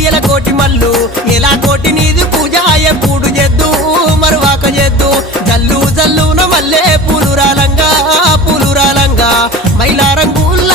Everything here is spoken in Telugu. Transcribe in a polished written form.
ఎలా కోటి మల్లు ఎలా కోటి నీది పూజ ఎప్పుడు చేద్దు మరువాక చేద్దు జల్లు జల్లున మల్లె పూలు రాలంగా మైలా రంగుల